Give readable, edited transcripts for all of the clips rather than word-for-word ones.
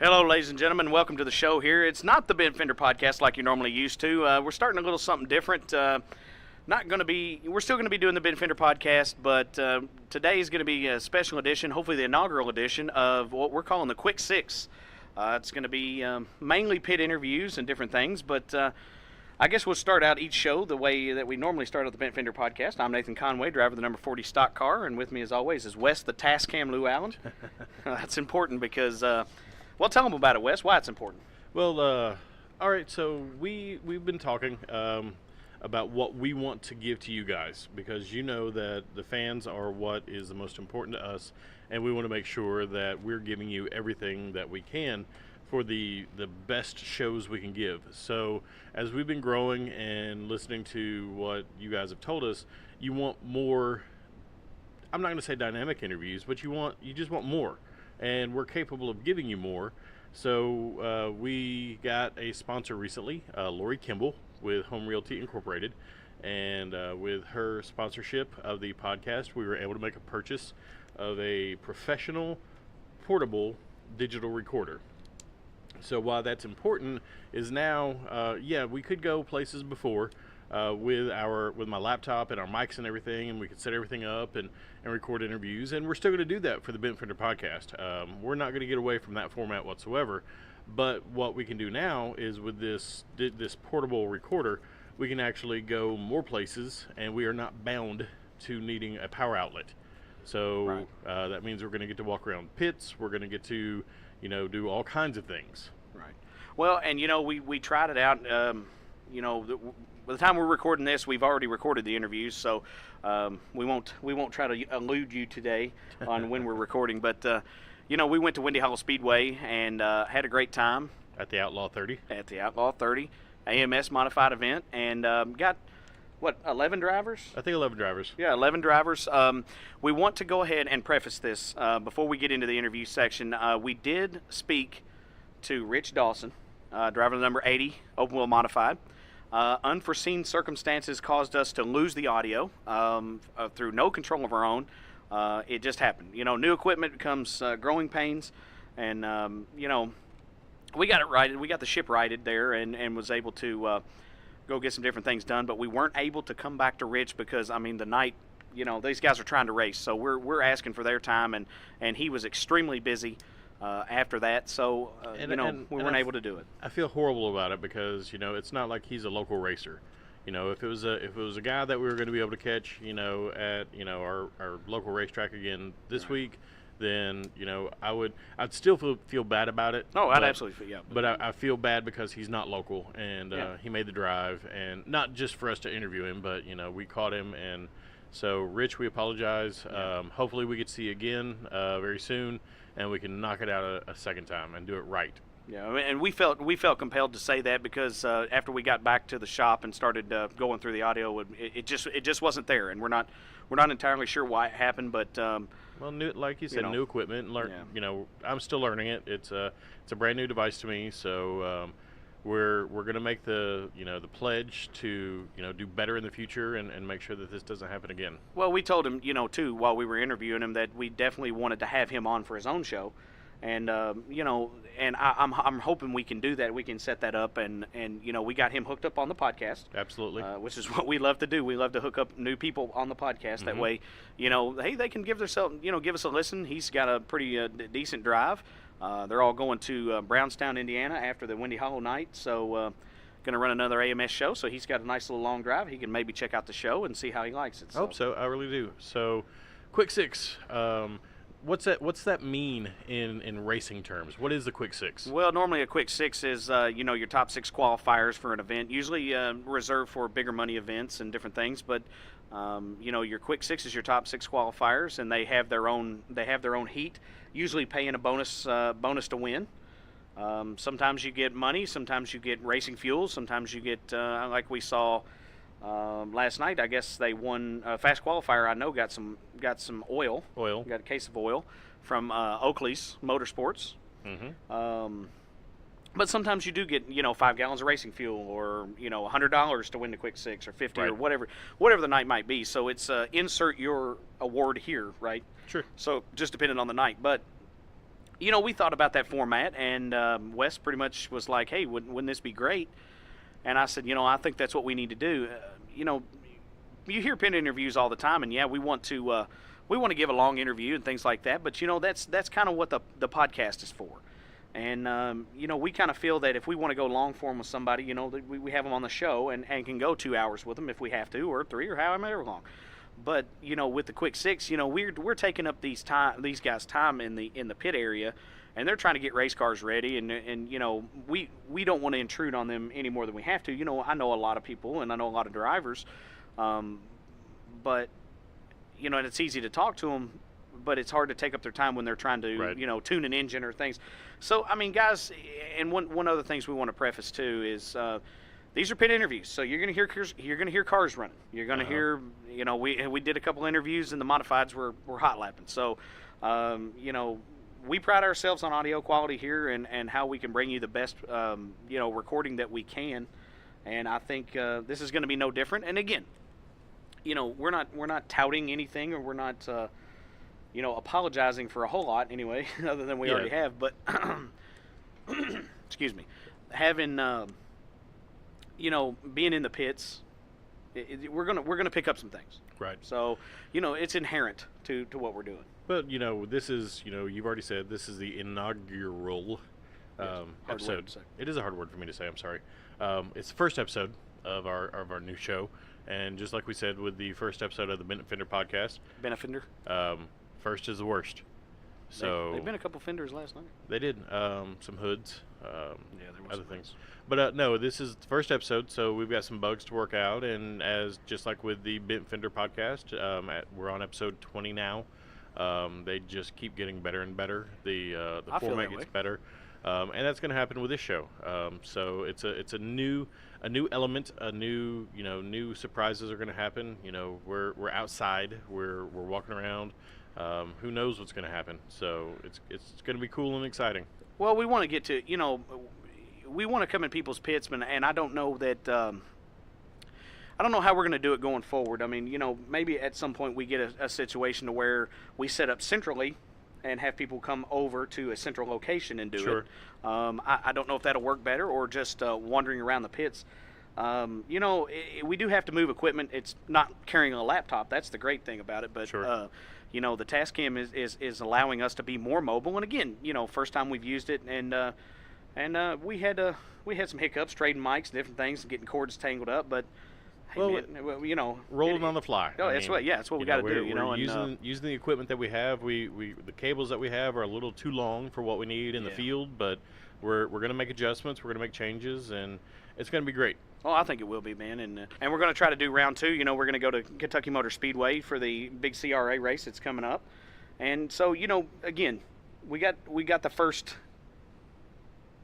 Hello, ladies and gentlemen. Welcome to the show here. It's not the Ben Fender podcast like you're normally used to. We're starting a little something different. We're still going to be doing the Ben Fender podcast, but today is going to be a special edition, hopefully the inaugural edition of what we're calling the Quick Six. It's going to be mainly pit interviews and different things, but I guess we'll start out each show the way that we normally start out the Ben Fender podcast. I'm Nathan Conway, driver of the number 40 stock car, and with me as always is Wes, the Tascam Lou Allen. That's important because... well, tell them about it, Wes, why it's important. Well, all right, so we've been talking about what we want to give to you guys, because you know that the fans are what is the most important to us, and we want to make sure that we're giving you everything that we can for the best shows we can give. So as we've been growing and listening to what you guys have told us, you want more, I'm not going to say dynamic interviews, but you just want more. And we're capable of giving you more. So we got a sponsor recently, Lori Kimball with Home Realty Incorporated, and with her sponsorship of the podcast, we were able to make a purchase of a professional portable digital recorder. So while that's important, is now, we could go places before with my laptop and our mics and everything, and we could set everything up and record interviews, and we're still going to do that for the Ben Fender podcast. We're not going to get away from that format whatsoever, but what we can do now is with this portable recorder, we can actually go more places, and we are not bound to needing a power outlet. So Right. That means we're going to get to walk around pits. We're going to get to do all kinds of things. Right. Well, and we tried it out. By the time we're recording this, we've already recorded the interviews, so we won't try to elude you today on when we're recording. But we went to Windy Hollow Speedway and had a great time At the Outlaw 30. at the Outlaw 30 AMS modified event, and got 11 drivers. I think 11 drivers. Yeah, 11 drivers. We want to go ahead and preface this before we get into the interview section. We did speak to Rich Dawson, driver number 80, open wheel modified. Unforeseen circumstances caused us to lose the audio through no control of our own. It just happened. New equipment comes growing pains, and we got it righted. We got the ship righted there, and was able to go get some different things done. But we weren't able to come back to Rich because the night. These guys are trying to race, so we're asking for their time, and he was extremely busy. After that, so we weren't able to do it. I feel horrible about it because it's not like he's a local racer. If it was a guy that we were going to be able to catch, at our local racetrack again this week, then I'd still feel bad about it. Oh, I'd absolutely feel But I feel bad because he's not local, and he made the drive, and not just for us to interview him, but we caught him, and so Rich, we apologize. Hopefully we get to see you again very soon, and we can knock it out a second time and do it right. Yeah, and we felt compelled to say that because after we got back to the shop and started going through the audio, it just wasn't there, and we're not entirely sure why it happened, but like you said, new equipment. I'm still learning it. It's a brand new device to me, so we're going to make the pledge to do better in the future and make sure that this doesn't happen again. Well, we told him too while we were interviewing him that we definitely wanted to have him on for his own show, and and I'm hoping we can do that. We can set that up, and we got him hooked up on the podcast. Absolutely. Which is what we love to do. We love to hook up new people on the podcast. Mm-hmm. That way, hey, they can give us a listen. He's got a pretty decent drive. They're all going to Brownstown, Indiana after the Windy Hollow night, so going to run another AMS show, so he's got a nice little long drive. He can maybe check out the show and see how he likes it. I hope so. I really do. So, Quick Six, what's that mean in racing terms? What is the Quick Six? Well, normally a Quick Six is, your top 6 qualifiers for an event, usually reserved for bigger money events and different things, but your Quick Six is your top 6 qualifiers, and they have their own heat, usually paying a bonus to win. Sometimes you get money, sometimes you get racing fuel, sometimes you get like we saw last night. I guess they won a fast qualifier. I know got some oil, got a case of oil from Oakley's Motorsports. Mm-hmm. But sometimes you do get 5 gallons of racing fuel, or $100 to win the Quick Six, or 50, right, or whatever the night might be. So it's insert your award here, right? Sure. So just depending on the night, but we thought about that format, and Wes pretty much was like, hey, wouldn't this be great? And I said, I think that's what we need to do. You hear pit interviews all the time, and yeah, we want to give a long interview and things like that, but that's kind of what the podcast is for. And we kind of feel that if we want to go long form with somebody, that we have them on the show and can go 2 hours with them if we have to, or 3, or however long. But with the quick six, we're taking up these guys' time in the pit area, and they're trying to get race cars ready, and we don't want to intrude on them any more than we have to. I know a lot of people, and I know a lot of drivers, but and it's easy to talk to them, but it's hard to take up their time when they're trying to right. Tune an engine or things. So I mean, guys, and one other things we want to preface too is these are pit interviews, so you're gonna hear cars running. You're gonna hear we did a couple interviews and the modifieds were hot lapping. So we pride ourselves on audio quality here and how we can bring you the best recording that we can, and I think this is going to be no different. And again, we're not touting anything, or we're not apologizing for a whole lot anyway, other than we already have. But excuse me, having being in the pits, we're gonna pick up some things. Right. So it's inherent to what we're doing. But this is you've already said this is the inaugural episode. It is a hard word for me to say. I'm sorry. It's the first episode of our new show, and just like we said with the first episode of the Bent Fender podcast, first is the worst. So they've been a couple fenders last night. They did some hoods, there were other things. But no, this is the first episode, so we've got some bugs to work out. And just like with the Bent Fender podcast, we're on episode 20 now. They just keep getting better and better. The format gets better, and that's going to happen with this show. So it's a new element, new surprises are going to happen. We're outside, we're walking around. Who knows what's going to happen? So it's going to be cool and exciting. Well, we want to get to we want to come in people's pits, and I don't know that. I don't know how we're going to do it going forward. I mean, maybe at some point we get a situation to where we set up centrally and have people come over to a central location and do it. I don't know if that'll work better, or just wandering around the pits. We do have to move equipment. It's not carrying a laptop. That's the great thing about it. But, the Tascam is allowing us to be more mobile. And again, first time we've used it, and we had some hiccups, trading mics and different things, and getting cords tangled up. But rolling on the fly. Oh, that's what we got to do. We're using the equipment that we have. The cables that we have are a little too long for what we need in the field, but we're going to make adjustments. We're going to make changes, and it's going to be great. Oh, I think it will be, man. And we're going to try to do round 2. We're going to go to Kentucky Motor Speedway for the big CRA race that's coming up. And so, again, we got the first,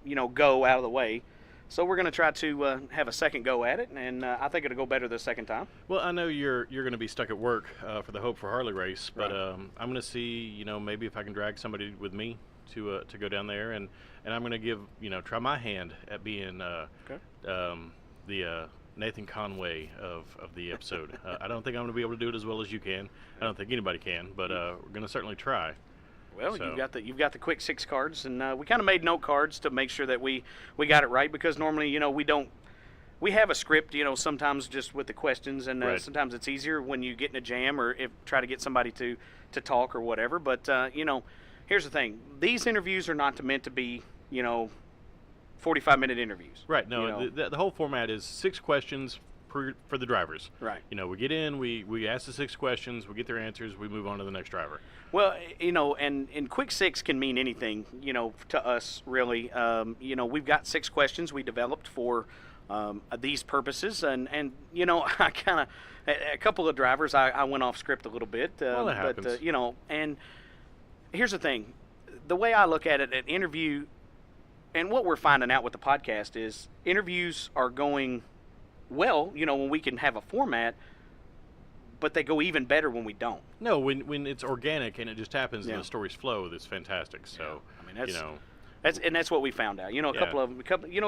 go out of the way. So we're going to try to have a second go at it, and I think it'll go better the second time. Well, I know you're going to be stuck at work for the Hope for Harley race, but I'm going to see, maybe if I can drag somebody with me to go down there, and I'm going to give, try my hand at being the Nathan Conway of the episode. I don't think I'm going to be able to do it as well as you can. I don't think anybody can, but we're going to certainly try. Well, so. you've got the quick 6 cards, and we kind of made note cards to make sure that we got it right, because normally we have a script, sometimes just with the questions, and sometimes it's easier when you get in a jam or try to get somebody to talk or whatever. But here's the thing: these interviews are not meant to be 45-minute interviews. Right. No, the whole format is 6 questions for the drivers. Right. We get in, we ask the 6 questions, we get their answers, we move on to the next driver. Well, and quick 6 can mean anything, to us, really. We've got 6 questions we developed for these purposes, and I kind of, a couple of drivers, I went off script a little bit. Well, that happens. But, and here's the thing. The way I look at it, an interview, and what we're finding out with the podcast is interviews are going well, when we can have a format, but they go even better when we don't. No, when it's organic and it just happens and the stories flow, that's fantastic. So, I mean, that's what we found out. A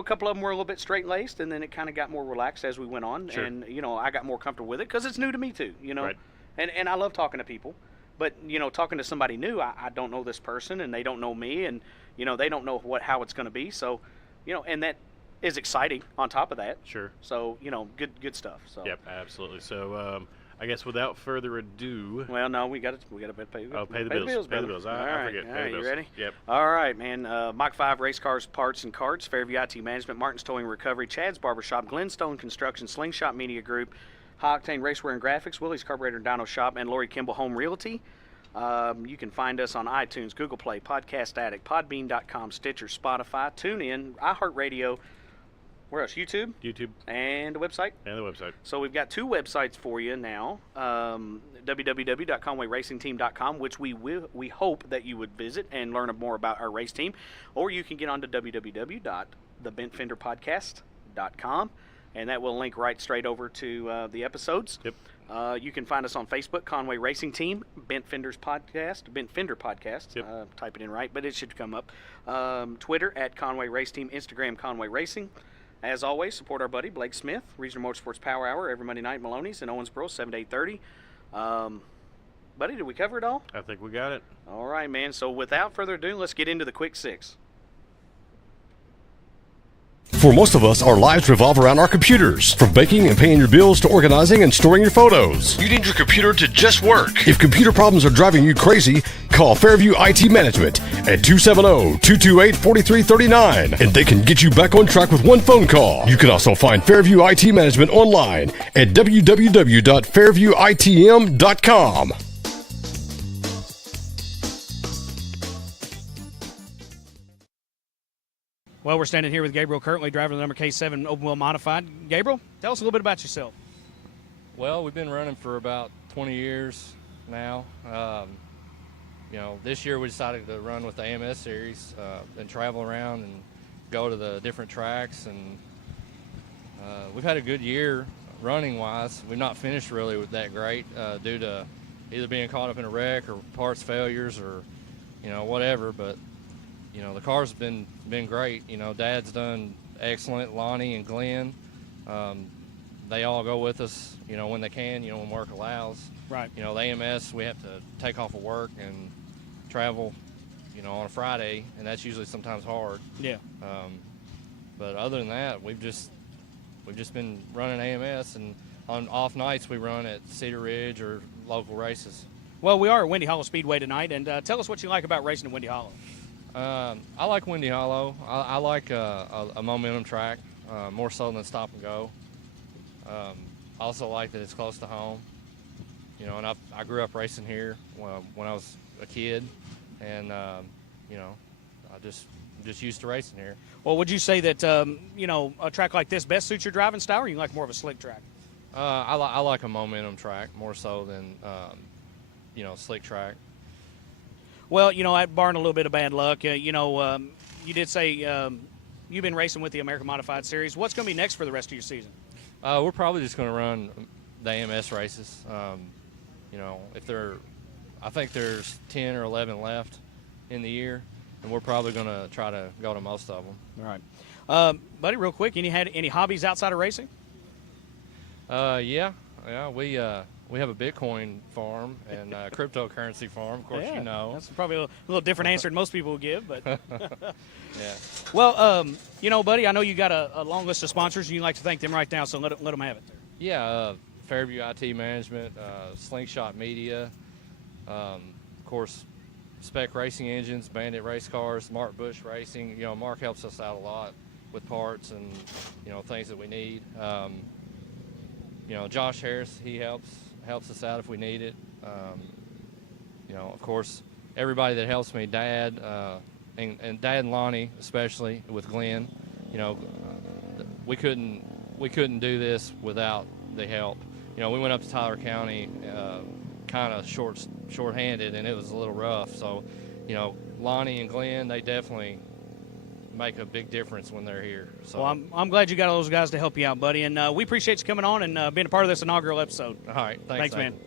couple of them were a little bit straight-laced, and then it kind of got more relaxed as we went on. Sure. And I got more comfortable with it because it's new to me too. Right. And I love talking to people. But talking to somebody new, I don't know this person, and they don't know me, and they don't know how it's going to be. So, and that is exciting. On top of that, Sure. So good stuff. So. Yep, absolutely. So I guess without further ado. Well, no, we got to pay. Oh, pay the bills. Pay the bills. All I right. forget. All Pay right, the bills. you ready? Yep. All right, man. Mach 5 Race Cars, Parts and Carts, Fairview IT Management, Martin's Towing Recovery, Chad's Barbershop, Glenstone Construction, Slingshot Media Group, High Octane Racewear and Graphics, Willie's Carburetor and Dyno Shop, and Lori Kimball Home Realty. You can find us on iTunes, Google Play, Podcast Addict, Podbean.com, Stitcher, Spotify, TuneIn, iHeartRadio. Where else? YouTube? YouTube. And the website? And the website. So we've got 2 websites for you now. www.conwayracingteam.com, which we hope that you would visit and learn more about our race team. Or you can get onto www.thebentfenderpodcast.com, and that will link right straight over to the episodes. Yep. You can find us on Facebook, Conway Racing Team, Bent Fender Podcast. Yep. Type it in right, but it should come up. Twitter at Conway Race Team, Instagram Conway Racing. As always, support our buddy Blake Smith, Regional Motorsports Power Hour every Monday night, Maloney's in Owensboro, 7 to 8:30. Buddy, did we cover it all? I think we got it. All right, man. So without further ado, let's get into the quick 6. For most of us, our lives revolve around our computers. From banking and paying your bills to organizing and storing your photos. You need your computer to just work. If computer problems are driving you crazy, call Fairview IT Management at 270-228-4339, and they can get you back on track with one phone call. You can also find Fairview IT Management online at www.fairviewitm.com. Well, we're standing here with Gabriel Kirtley, driving the number K7 open wheel modified. Gabriel, tell us a little bit about yourself. Well, we've been running for about 20 years now. This year we decided to run with the AMS series and travel around and go to the different tracks. And we've had a good year running-wise. We've not finished really with that great due to either being caught up in a wreck or parts failures or, whatever. But the car's been great. Dad's done excellent. Lonnie and Glenn, they all go with us, when they can, when work allows. Right. The AMS, we have to take off of work and travel, on a Friday, and that's usually sometimes hard. Yeah. But other than that, we've just been running AMS, and on off nights we run at Cedar Ridge or local races. Well, we are at Windy Hollow Speedway tonight, and tell us what you like about racing at Windy Hollow. I like Windy Hollow. I like a momentum track more so than stop and go. I also like that it's close to home. And I grew up racing here when I was a kid, and I just used to racing here. Well, would you say that a track like this best suits your driving style, or you like more of a slick track? I like a momentum track more so than slick track. Well, barring a little bit of bad luck, you did say you've been racing with the American Modified Series. What's going to be next for the rest of your season? We're probably just going to run the AMS races. I think there's 10 or 11 left in the year, and we're probably going to try to go to most of them. All right. Buddy, real quick, any hobbies outside of racing? Yeah, we have a Bitcoin farm and a cryptocurrency farm, of course. Yeah, that's probably a little different answer than most people would give, but yeah. Well, buddy, I know you got a long list of sponsors, and you'd like to thank them right now, so let them have it. Yeah, Fairview IT Management, Slingshot Media, of course, Spec Racing Engines, Bandit Race Cars, Mark Bush Racing. Mark helps us out a lot with parts and things that we need. Josh Harris, he helps us out if we need it. Of course, everybody that helps me, Dad, and Dad and Lonnie, especially with Glenn. We couldn't do this without the help. We went up to Tyler County kind of short-handed, and it was a little rough. So, Lonnie and Glenn, they definitely make a big difference when they're here. So, well, I'm glad you got all those guys to help you out, buddy, and we appreciate you coming on and being a part of this inaugural episode. All right, thanks man.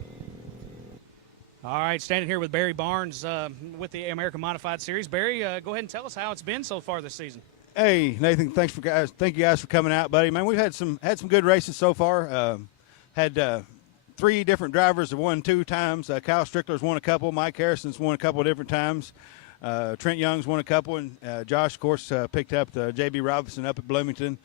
All right, standing here with Barry Barnes with the American Modified Series. Barry, go ahead and tell us how it's been so far this season. Hey, Nathan, thank you guys for coming out, buddy. Man, we've had some good races so far. Had three different drivers have won 2 times. Kyle Strickler's won a couple. Mike Harrison's won a couple of different times. Trent Young's won a couple, and Josh, of course, picked up the J.B. Robinson up at Bloomington.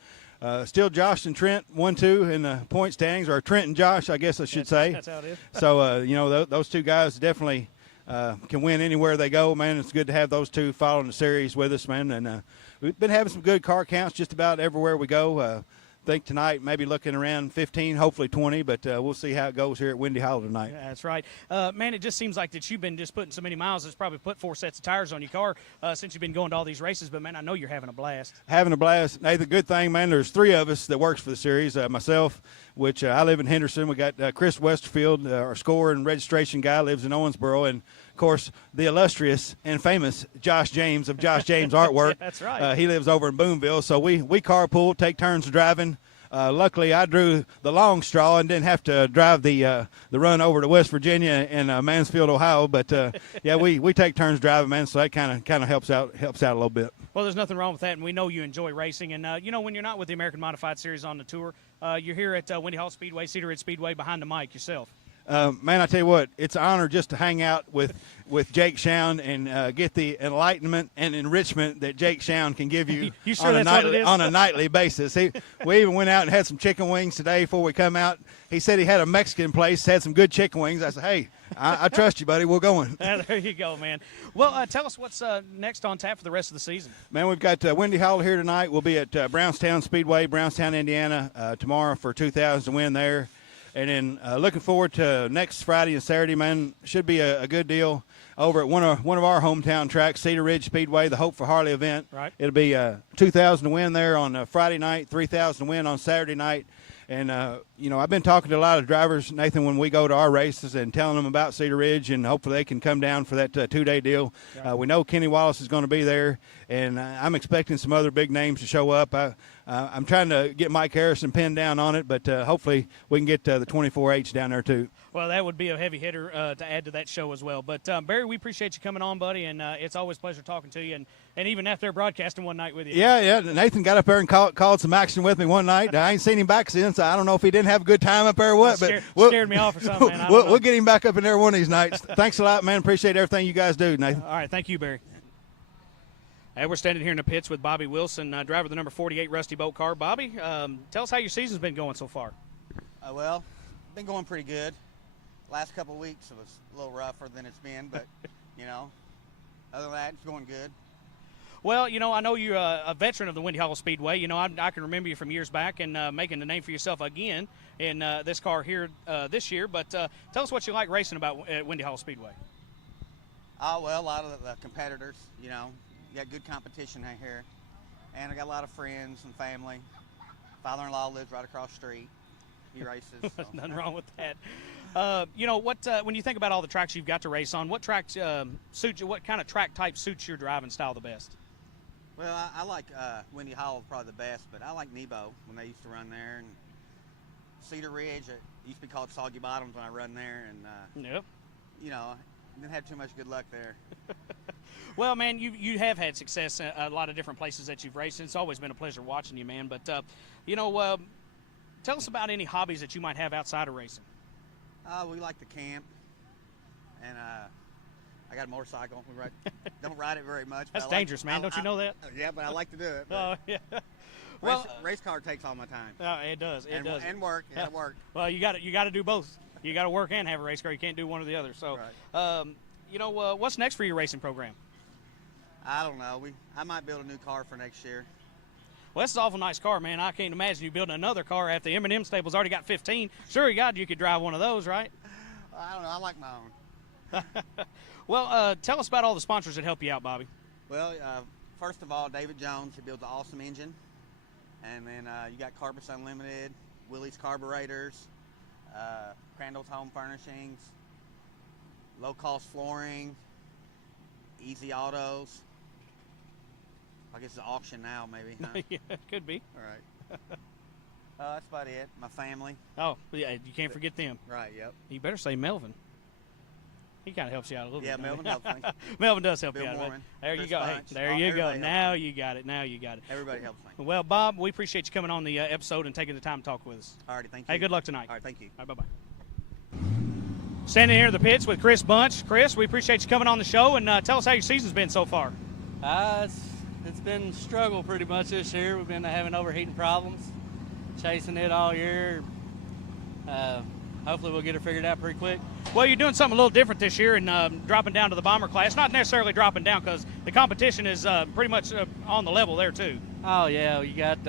Still Josh and Trent 1-2 in the point standings, or Trent and Josh, I guess I should say. That's how it is. So, those two guys definitely can win anywhere they go, man. It's good to have those two following the series with us, man. And we've been having some good car counts just about everywhere we go. I think tonight maybe looking around 15, hopefully 20, but we'll see how it goes here at Windy Hollow tonight. Yeah, that's right. Man, it just seems like that you've been just putting so many miles. It's probably put 4 sets of tires on your car since you've been going to all these races. But, man, I know you're having a blast. Having a blast. Nathan, good thing, man, there's 3 of us that works for the series. Myself, which I live in Henderson. We got Chris Westerfield, our score and registration guy, lives in Owensboro. And, of course, the illustrious and famous Josh James of Josh James Artwork. That's right. He lives over in Boonville. So we carpool, take turns driving. Luckily, I drew the long straw and didn't have to drive the run over to West Virginia and Mansfield, Ohio. But yeah, we take turns driving, man. So that kind of helps out a little bit. Well, there's nothing wrong with that, and we know you enjoy racing. And when you're not with the American Modified Series on the tour, you're here at Windy Hollow Speedway, Cedar Ridge Speedway, behind the mic yourself. Man, I tell you what, it's an honor just to hang out with Jake Shown and get the enlightenment and enrichment that Jake Shown can give you, you sure on a nightly basis. We even went out and had some chicken wings today before we come out. He said he had a Mexican place, had some good chicken wings. I said, hey, I trust you, buddy. We're going. There you go, man. Well, tell us what's next on tap for the rest of the season. Man, we've got Windy Hollow here tonight. We'll be at Brownstown Speedway, Brownstown, Indiana, tomorrow for 2,000 to win there. And then looking forward to next Friday and Saturday, man. Should be a good deal over at one of our hometown tracks, Cedar Ridge Speedway, the Hope for Harley event. Right. It'll be 2,000 to win there on Friday night, 3,000 to win on Saturday night. And, I've been talking to a lot of drivers, Nathan, when we go to our races and telling them about Cedar Ridge, and hopefully they can come down for that 2-day deal. Yeah. We know Kenny Wallace is going to be there, and I'm expecting some other big names to show up. I'm trying to get Mike Harrison pinned down on it, but hopefully we can get the 24H down there too. Well, that would be a heavy hitter to add to that show as well. But, Barry, we appreciate you coming on, buddy, and it's always a pleasure talking to you, and even after broadcasting one night with you. Yeah. Nathan got up there and called some action with me one night. I ain't seen him back since. I don't know if he didn't have a good time up there or what. Scared me off or something, man. We'll get him back up in there one of these nights. Thanks a lot, man. Appreciate everything you guys do, Nathan. All right. Thank you, Barry. Hey, we're standing here in the pits with Bobby Wilson, driver of the number 48 Rusty Boat car. Bobby, tell us how your season's been going so far. Well, been going pretty good. Last couple of weeks it was a little rougher than it's been, but, other than that, it's going good. Well, I know you're a veteran of the Windy Hollow Speedway. I can remember you from years back and making the name for yourself again in this car here this year. But tell us what you like racing about at Windy Hollow Speedway. Well, a lot of the competitors, you got good competition out here. And I got a lot of friends and family. Father-in-law lives right across the street. He races. So. Nothing wrong with that. When you think about all the tracks you've got to race on, what tracks suit you? What kind of track type suits your driving style the best? Well, I like Windy Hollow probably the best, but I like Nebo when they used to run there, and Cedar Ridge. It used to be called Soggy Bottoms when I run there, and yep. Didn't have too much good luck there. Well, man, you have had success in a lot of different places that you've raced. It's always been a pleasure watching you, man. But tell us about any hobbies that you might have outside of racing. We like to camp, and I got a motorcycle. We don't ride it very much. That's dangerous, man. Don't you know that? Yeah, but I like to do it. Oh, yeah. Well, race car takes all my time. It does. It does. And work. Yeah, work. Well, you got to do both. You got to work and have a race car. You can't do one or the other. So, right. What's next for your racing program? I don't know. I might build a new car for next year. Well, that's an awful nice car, man. I can't imagine you building another car after the M&M stable's already got 15. Sure, God, you could drive one of those, right? I don't know. I like my own. Well, tell us about all the sponsors that help you out, Bobby. Well, first of all, David Jones, he builds an awesome engine. And then you got Carbus Unlimited, Willie's Carburetors, Crandall's Home Furnishings, Low Cost Flooring, Easy Autos. I guess it's an auction now, maybe. Huh? Yeah, it could be. All right. That's about it. My family. Oh, yeah, you can't forget them. Right, yep. You better say Melvin. He kind of helps you out a little bit. Yeah, Melvin helps me. Melvin does help Bill you out. Mormon, There Chris you go. Hey, Bunch. there you go. Now me. you got it. Now you got it. Everybody helps me. Well, Bob, we appreciate you coming on the episode and taking the time to talk with us. All righty, thank you. Hey, good luck tonight. All right, thank you. All right, bye-bye. Standing here in the pits with Chris Bunch. Chris, we appreciate you coming on the show, and tell us how your season's been so far. It's been a struggle pretty much this year. We've been having overheating problems, chasing it all year. Hopefully we'll get it figured out pretty quick. Well, you're doing something a little different this year and dropping down to the bomber class. Not necessarily dropping down because the competition is pretty much on the level there too. Oh yeah, you got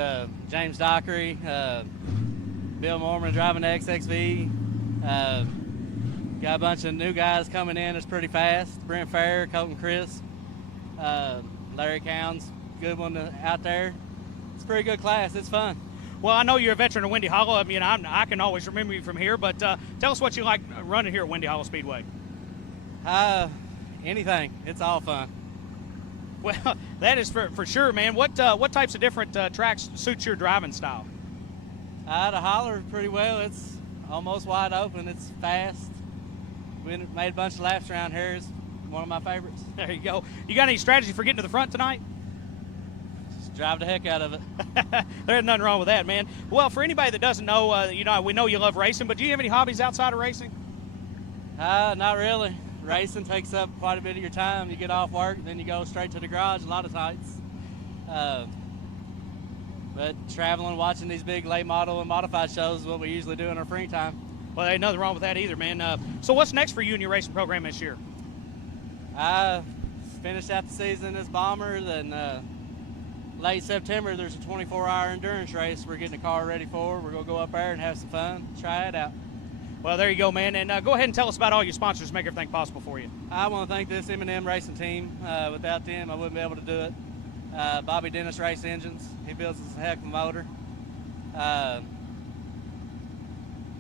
James Dockery, Bill Mormon driving the XXV. Got a bunch of new guys coming in that's pretty fast. Brent Fair, Colton Chris, Larry Counts, good one out there. It's a pretty good class. It's fun. Well, I know you're a veteran of Windy Hollow. I mean, I can always remember you from here, but tell us what you like running here at Windy Hollow Speedway. Anything. It's all fun. Well, that is for sure, man. What types of different tracks suit your driving style? The holler pretty well. It's almost wide open. It's fast. We made a bunch of laps around here. It's one of my favorites. There you go. You got any strategy for getting to the front tonight? Drive the heck out of it. There's nothing wrong with that, man. Well, for anybody that doesn't know, we know you love racing, but do you have any hobbies outside of racing? Not really. Racing takes up quite a bit of your time. You get off work, then you go straight to the garage a lot of nights. But traveling, watching these big late model and modified shows is what we usually do in our free time. Well, there ain't nothing wrong with that either, man. So what's next for you in your racing program this year? Finished out the season as bomber, then late September, there's a 24-hour endurance race we're getting the car ready for. We're going to go up there and have some fun, try it out. Well, there you go, man. And go ahead and tell us about all your sponsors to make everything possible for you. I want to thank this M&M Racing Team. Without them, I wouldn't be able to do it. Bobby Dennis Race Engines. He builds us a heck of a motor.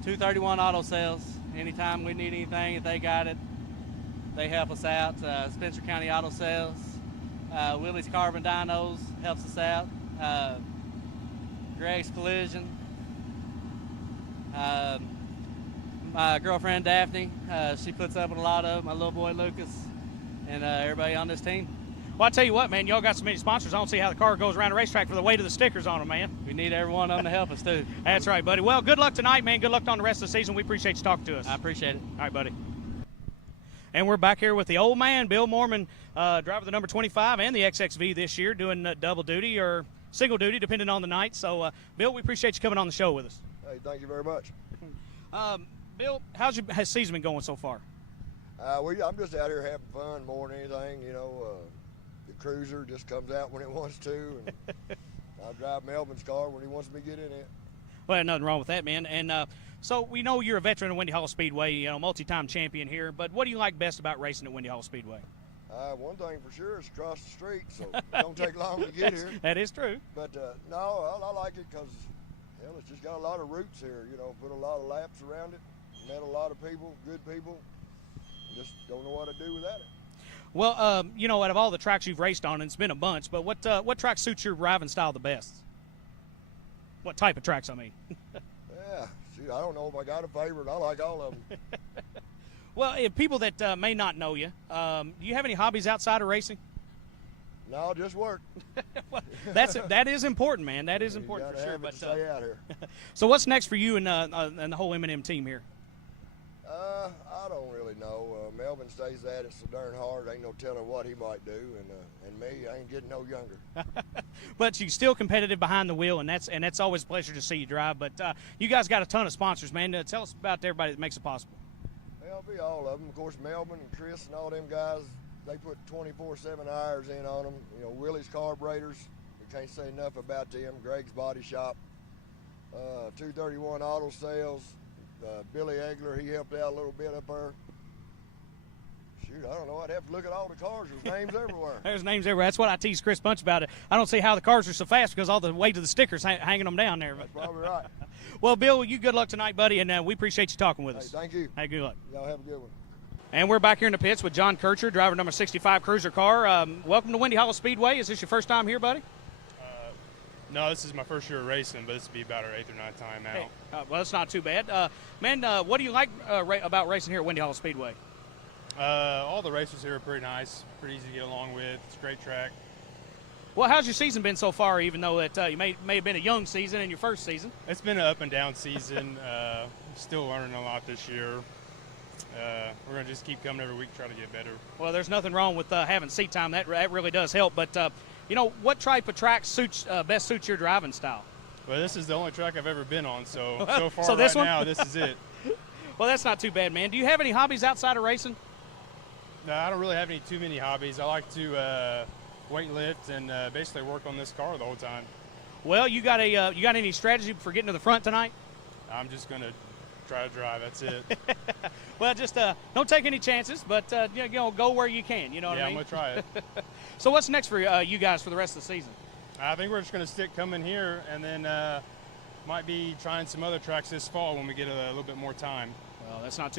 231 Auto Sales. Anytime we need anything, if they got it, they help us out. Spencer County Auto Sales. Willie's Carbon Dynos helps us out. Greg's Collision. My girlfriend Daphne, she puts up with a lot of my little boy Lucas, and everybody on this team. Well, I tell you what, man, y'all got so many sponsors. I don't see how the car goes around the racetrack for the weight of the stickers on them, man. We need every one of them to help us too. That's right, buddy. Well, good luck tonight, man. Good luck on the rest of the season. We appreciate you talking to us. I appreciate it. All right, buddy. And we're back here with the old man, Bill Mormon, driver the number 25 and the XXV this year, doing double duty or single duty, depending on the night. So, Bill, we appreciate you coming on the show with us. Hey, thank you very much. Bill, how's your season been going so far? I'm just out here having fun more than anything. The cruiser just comes out when it wants to, and I drive Melvin's car when he wants me to get in it. Well, nothing wrong with that, man. And so we know you're a veteran of Windy Hollow Speedway, multi-time champion here. But what do you like best about racing at Windy Hollow Speedway? One thing for sure is across the street, so it don't take long to get here. That is true. But no, I like it because hell, it's just got a lot of roots here. Put a lot of laps around it, met a lot of people, good people. Just don't know what to do without it. Well, out of all the tracks you've raced on, and it's been a bunch, but what track suits your driving style the best? What type of tracks, I mean? Yeah, shoot, I don't know if I got a favorite. I like all of them. Well, if people that may not know you, do you have any hobbies outside of racing? No, just work. Well, that is important, man. That is important for sure. But stay out here. So what's next for you and the whole M&M team here? I don't really know. Melvin stays at it so darn hard. Ain't no telling what he might do, and me, I ain't getting no younger. But you're still competitive behind the wheel, and that's always a pleasure to see you drive. But you guys got a ton of sponsors, man. Tell us about everybody that makes it possible. Well, it'll be all of them. Of course, Melvin and Chris and all them guys, they put 24/7 hours in on them. Willie's Carburetors, we can't say enough about them. Greg's Body Shop, 231 Auto Sales. Billy Egler, he helped out a little bit up there. Shoot, I don't know. I'd have to look at all the cars. There's names everywhere. There's names everywhere. That's what I tease Chris Bunch about it. I don't see how the cars are so fast because all the weight of the stickers hanging them down there. That's probably right. Well, Bill, you good luck tonight, buddy, and we appreciate you talking with us. Hey, thank you. Hey, good luck. Y'all have a good one. And we're back here in the pits with John Kircher, driver number 65 Cruiser car. Welcome to Windy Hollow Speedway. Is this your first time here, buddy? No, this is my first year racing, but this will be about our 8th or 9th time out. Hey, well, that's not too bad. Man, what do you like about racing here at Windy Hollow Speedway? All the racers here are pretty nice, pretty easy to get along with. It's a great track. Well, how's your season been so far, even though that you may have been a young season in your first season? It's been an up and down season. Still learning a lot this year. we're going to just keep coming every week, try to get better. Well, there's nothing wrong with having seat time. That really does help. But, you know, what type of track best suits your driving style? Well, this is the only track I've ever been on, so far So this right one? now, this is it. Well, that's not too bad, man. Do you have any hobbies outside of racing? No, I don't really have too many hobbies. I like to weight lift and basically work on this car the whole time. Well, you got any strategy for getting to the front tonight? I'm just going to try to drive. That's it. Well, just don't take any chances, but you know, go where you can. You know what I mean? I'm going to try it. So what's next for you guys for the rest of the season? I think we're just going to stick coming here, and then might be trying some other tracks this fall when we get a little bit more time. Well, that's not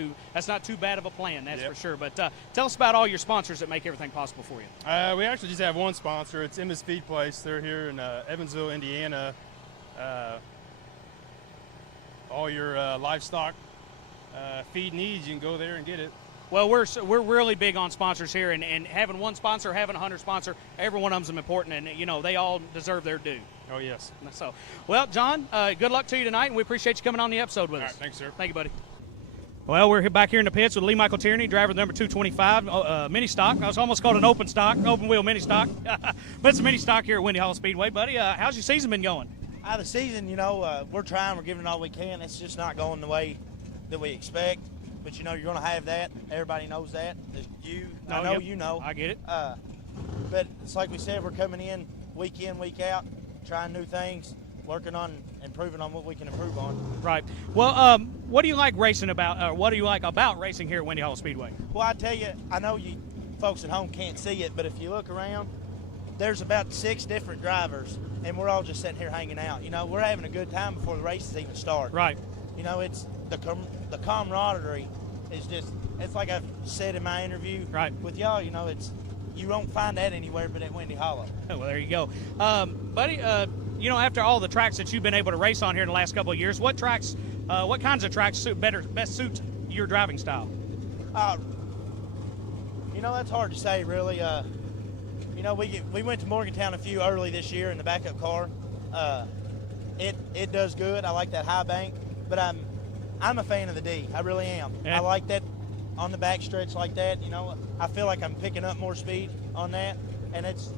too bad of a plan, that's Yep. for sure. But tell us about all your sponsors that make everything possible for you. We actually just have one sponsor. It's Emma's Feed Place. They're here in Evansville, Indiana. All your livestock feed needs, you can go there and get it. Well, we're really big on sponsors here, and having one sponsor, having 100 sponsor, every one of them's important, and you know they all deserve their due. Oh yes. So, well, John, good luck to you tonight, and we appreciate you coming on the episode with All us. right, thanks, sir. Thank you, buddy. Well, we're back here in the pits with Lee Michael Tierney, driver number 225, mini stock. I was almost called an open stock, open wheel mini stock, but it's a mini stock here at Windy Hollow Speedway, buddy. How's your season been going? The season, you know, we're trying, we're giving it all we can. It's just not going the way that we expect. But, you know, you're going to have that. Everybody knows that. I know yep. you know. I get it. But it's like we said, we're coming in, week out, trying new things, working on improving on what we can improve on. Right. Well, what do you like racing about? What do you like about racing here at Windy Hollow Speedway? Well, I tell you, I know you folks at home can't see it, but if you look around, there's about 6 different drivers, and we're all just sitting here hanging out. You know, we're having a good time before the races even start. Right. You know, it's the camaraderie is just, it's like I've said in my interview with y'all, you know, you won't find that anywhere but at Windy Hollow. Oh, well, there you go. Buddy, you know, after all the tracks that you've been able to race on here in the last couple of years, what kinds of tracks best suit your driving style? You know, that's hard to say, really. You know, we went to Morgantown a few early this year in the backup car. It does good. I like that high bank, but I'm a fan of the D. I really am. Yeah. I like that on the back stretch like that. You know, I feel like I'm picking up more speed on that, and it's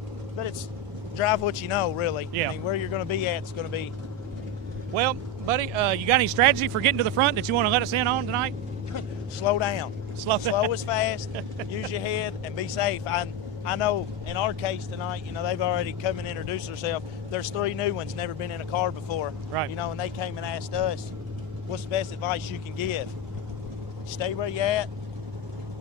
drive what you know, really. Yeah. I mean, where you're going to be at, it's going to be. Well, buddy, you got any strategy for getting to the front that you want to let us in on tonight? Slow down. Slow is fast. Use your head and be safe. I know in our case tonight, you know, they've already come and introduced themselves. There's 3 new ones, never been in a car before. Right. You know, and they came and asked us, what's the best advice you can give? Stay where you at.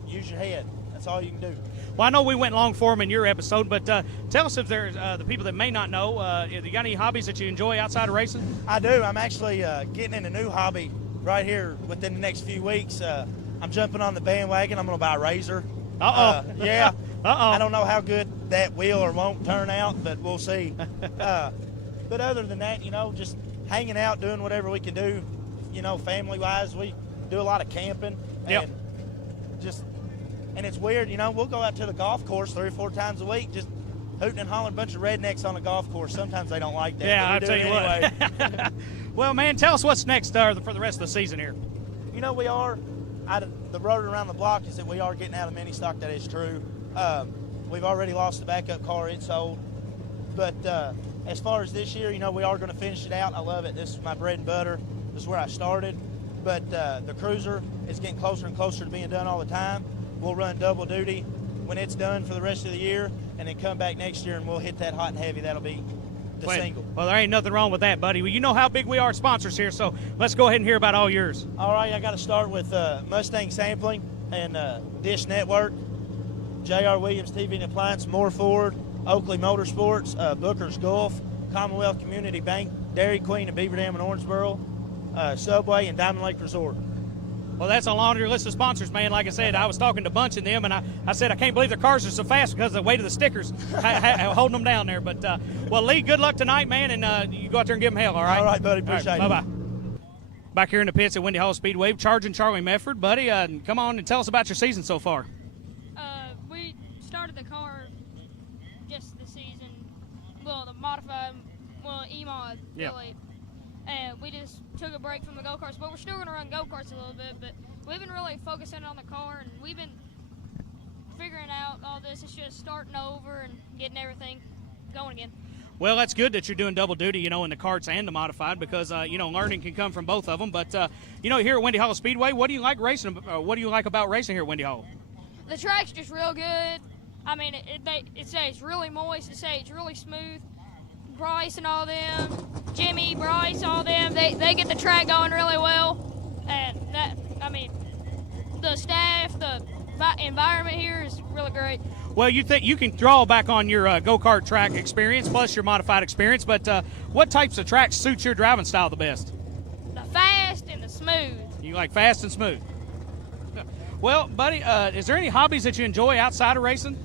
Use your head. That's all you can do. Well, I know we went long form in your episode, but tell us if there's the people that may not know, you got any hobbies that you enjoy outside of racing? I do. I'm actually getting in a new hobby right here within the next few weeks. I'm jumping on the bandwagon. I'm going to buy a razor. Yeah. I don't know how good that will or won't turn out, but we'll see. But other than that, you know, just hanging out, doing whatever we can do, you know, family-wise. We do a lot of camping. Yep. And it's weird, you know, we'll go out to the golf course 3 or 4 times a week, just hooting and hollering, a bunch of rednecks on the golf course. Sometimes they don't like that. Yeah, I'll but tell we do you it anyway. what. Well, man, tell us what's next for the rest of the season here. You know, we are, the road around the block is that we are getting out of mini stock. That is true. We've already lost the backup car. It's sold. But as far as this year, you know, we are going to finish it out. I love it. This is my bread and butter. This is where I started. But the cruiser is getting closer and closer to being done all the time. We'll run double duty when it's done for the rest of the year, and then come back next year and we'll hit that hot and heavy. That'll be the single. Well, there ain't nothing wrong with that, buddy. Well, you know how big we are sponsors here, so let's go ahead and hear about all yours. All right, I got to start with Mustang Sampling and Dish Network, J.R. Williams TV and Appliance, Moore Ford, Oakley Motorsports, Booker's Golf, Commonwealth Community Bank, Dairy Queen and Beaver Dam in Owensboro, Subway, and Diamond Lake Resort. Well, that's a laundry list of sponsors, man. Like I said, I was talking to Bunch and them, and I said I can't believe their cars are so fast because of the weight of the stickers holding them down there. But, well, Lee, good luck tonight, man, and you go out there and give them hell, all right? All right, buddy. Appreciate it. Bye-bye. Back here in the pits at Windy Hollow Speedway, charging Charlie Mefford. Buddy, come on and tell us about your season so far. We started the car just this season, well, the modified, E-mod, yeah. really. And we just took a break from the go-karts, but we're still going to run go-karts a little bit. But we've been really focusing on the car, and we've been figuring out all this. It's just starting over and getting everything going again. Well, that's good that you're doing double duty, you know, in the karts and the modified, because you know, learning can come from both of them. But you know, here at Windy Hollow Speedway, what do you like racing? What do you like about racing here at Windy Hollow? The track's just real good. I mean, it says really moist. It says it's really smooth. Bryce and all them, Jimmy, Bryce, all them, they get the track going really well. And that, I mean, the staff, the environment here is really great. Well, you think you can draw back on your go-kart track experience plus your modified experience, but what types of tracks suit your driving style the best? The fast and the smooth. You like fast and smooth. Well, buddy, is there any hobbies that you enjoy outside of racing?